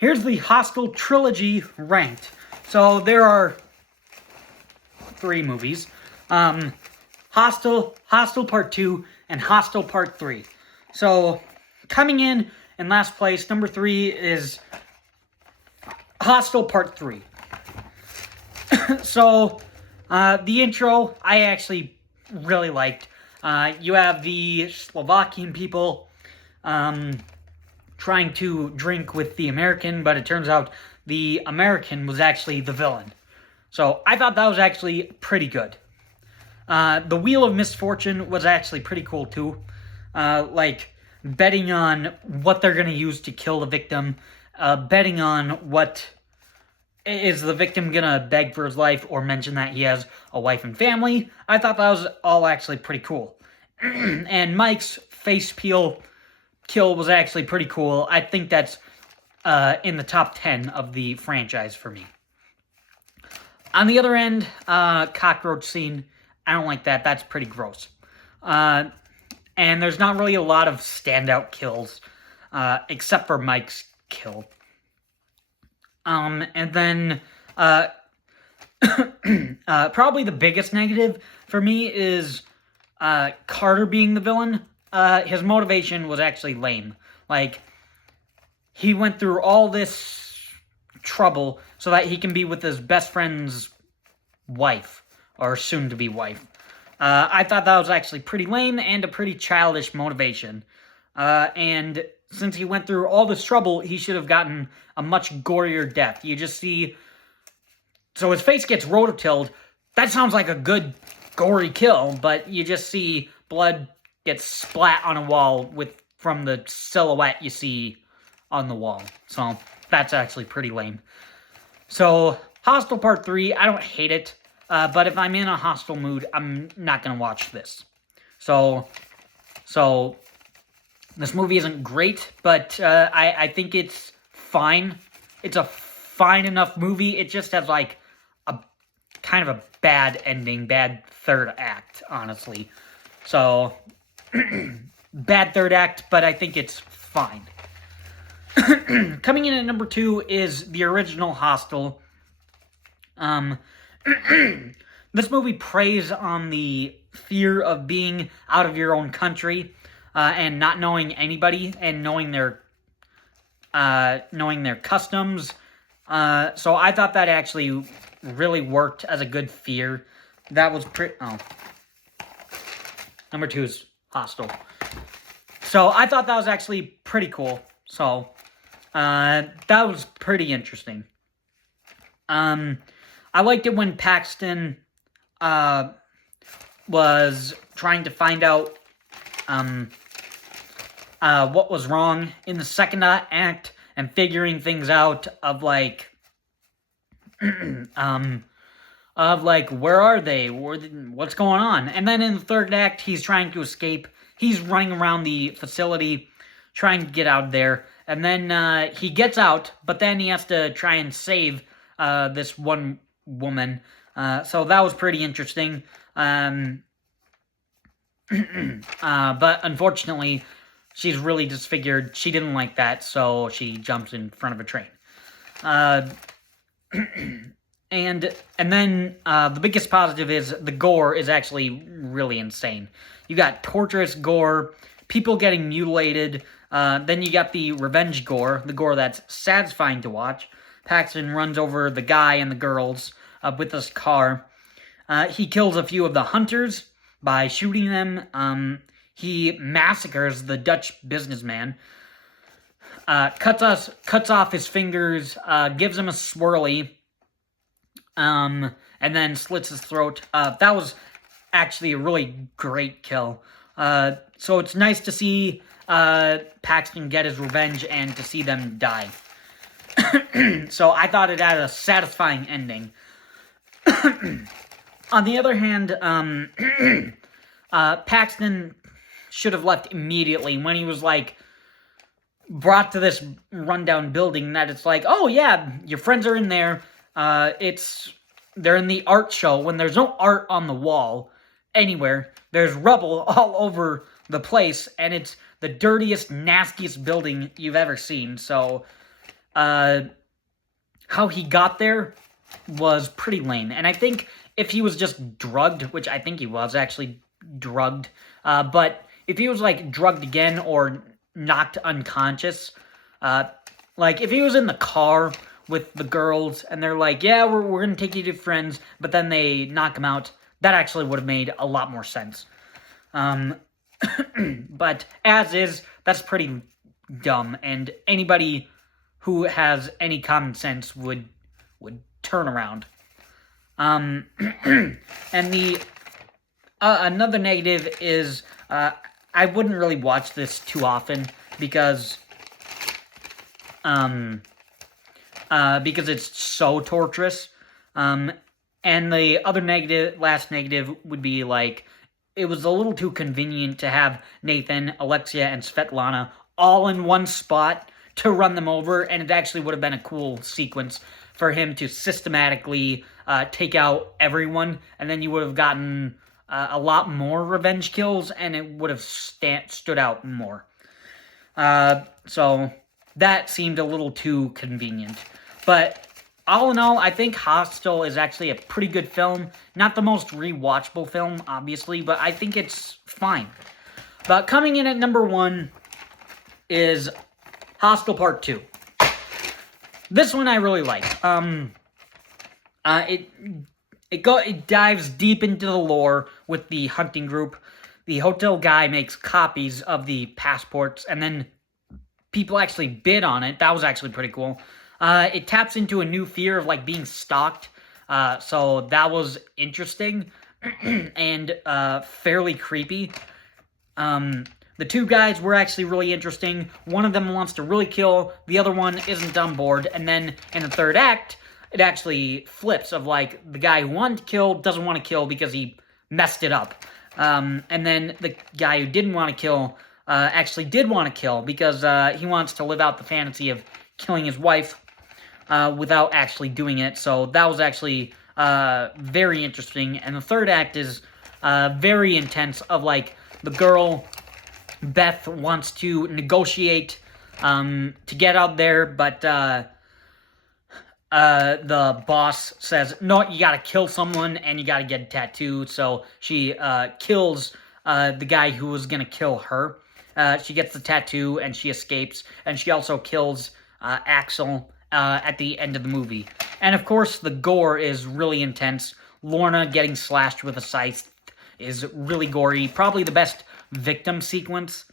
Here's the Hostel trilogy ranked. So there are 3 movies. Hostel, Hostel Part 2, and Hostel Part 3. So coming in last place, number 3 is Hostel Part 3. So the intro I actually really liked. You have the Slovakian people trying to drink with the American, but it turns out the American was actually the villain. So I thought that was actually pretty good. The Wheel of Misfortune was actually pretty cool too. Like betting on what they're going to use to kill the victim, betting on what is the victim going to beg for his life or mention that he has a wife and family. I thought that was all actually pretty cool. And Mike's face peel kill was actually pretty cool. I think that's in the top 10 of the franchise for me. On the other end, cockroach scene, I don't like that. That's pretty gross. And there's not really a lot of standout kills, except for Mike's kill. And then, probably the biggest negative for me is Carter being the villain. His motivation was actually lame. Like, he went through all this trouble so that he can be with his best friend's wife, or soon-to-be wife. I thought that was actually pretty lame and a pretty childish motivation. And since he went through all this trouble, he should have gotten a much gorier death. You just see... So his face gets rototilled. That sounds like a good gory kill, but you just see blood gets splat on a wall from the silhouette you see on the wall. So that's actually pretty lame. So Hostel Part 3, I don't hate it. But if I'm in a hostile mood, I'm not going to watch this. So this movie isn't great, but I think it's fine. It's a fine enough movie. It just has like a kind of a bad ending, bad third act, honestly. So bad third act, but I think it's fine. Coming in at number 2 is the original Hostel. This movie preys on the fear of being out of your own country, and not knowing anybody, and knowing their customs. So I thought that actually really worked as a good fear. That was number 2 is Hostel. So I thought that was actually pretty cool. So, that was pretty interesting. I liked it when Paxton was trying to find out what was wrong in the second act and figuring things out of like where are they? What's going on? And then in the third act, he's trying to escape. He's running around the facility trying to get out of there. And then he gets out, but then he has to try and save this one woman. So that was pretty interesting. But unfortunately, she's really disfigured. She didn't like that, so she jumps in front of a train. And then the biggest positive is the gore is actually really insane. You got torturous gore, people getting mutilated. Then you got the revenge gore, the gore that's satisfying to watch. Paxton runs over the guy and the girls with his car. He kills a few of the hunters by shooting them. He massacres the Dutch businessman. Cuts off his fingers, gives him a swirly, and then slits his throat. That was actually a really great kill. So it's nice to see Paxton get his revenge and to see them die. So I thought it had a satisfying ending. On the other hand, Paxton should have left immediately when he was like brought to this rundown building that it's like, oh yeah, your friends are in there. They're in the art show when there's no art on the wall anywhere. There's rubble all over the place, and it's the dirtiest, nastiest building you've ever seen. So how he got there was pretty lame. And I think if he was just drugged, which I think he was actually drugged, but if he was like drugged again or knocked unconscious, like if he was in the car with the girls and they're like, yeah, we're gonna take you to friends, but then they knock him out, that actually would have made a lot more sense. But as is, that's pretty dumb, and anybody who has any common sense would turn around. And the another negative is I wouldn't really watch this too often because it's so torturous. And the other last negative would be like, it was a little too convenient to have Nathan, Alexia, and Svetlana all in one spot to run them over, and it actually would have been a cool sequence for him to systematically take out everyone, and then you would have gotten a lot more revenge kills, and it would have stood out more. So that seemed a little too convenient. But all in all, I think Hostel is actually a pretty good film. Not the most rewatchable film, obviously, but I think it's fine. But coming in at number 1 is Hostel Part 2. This one I really like. It dives deep into the lore with the hunting group. The hotel guy makes copies of the passports, and then people actually bid on it. That was actually pretty cool. It taps into a new fear of like being stalked. So that was interesting and fairly creepy. The two guys were actually really interesting. One of them wants to really kill, the other one isn't on board, and then in the third act, it actually flips of like the guy who wanted to kill doesn't want to kill because he messed it up. And then the guy who didn't want to kill actually did want to kill because he wants to live out the fantasy of killing his wife without actually doing it. So that was actually very interesting. And the third act is very intense of like the girl, Beth, wants to negotiate to get out there, but the boss says, no, you gotta kill someone and you gotta get a tattoo. So she kills the guy who was gonna kill her. She gets the tattoo and she escapes, and she also kills Axel at the end of the movie. And of course, the gore is really intense. Lorna getting slashed with a scythe is really gory. Probably the best victim sequence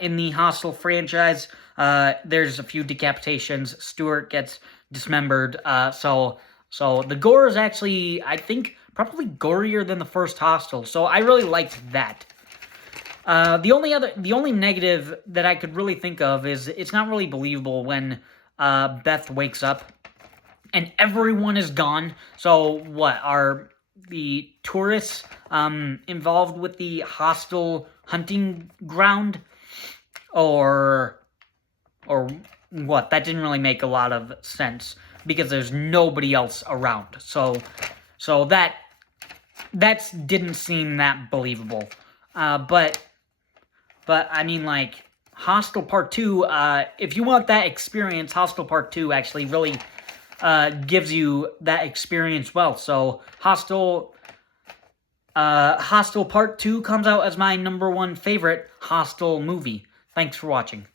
in the Hostel franchise. There's a few decapitations. Stuart gets dismembered. So the gore is actually, I think, probably gorier than the first Hostel. So I really liked that. The only negative that I could really think of is it's not really believable when Beth wakes up and everyone is gone. So what, are the tourists involved with the Hostel hunting ground? Or what? That didn't really make a lot of sense because there's nobody else around. So that didn't seem that believable. But I mean, like, Hostel Part 2, if you want that experience, Hostel Part 2 actually really gives you that experience well. So Hostel Part 2 comes out as my number 1 favorite Hostel movie. Thanks for watching.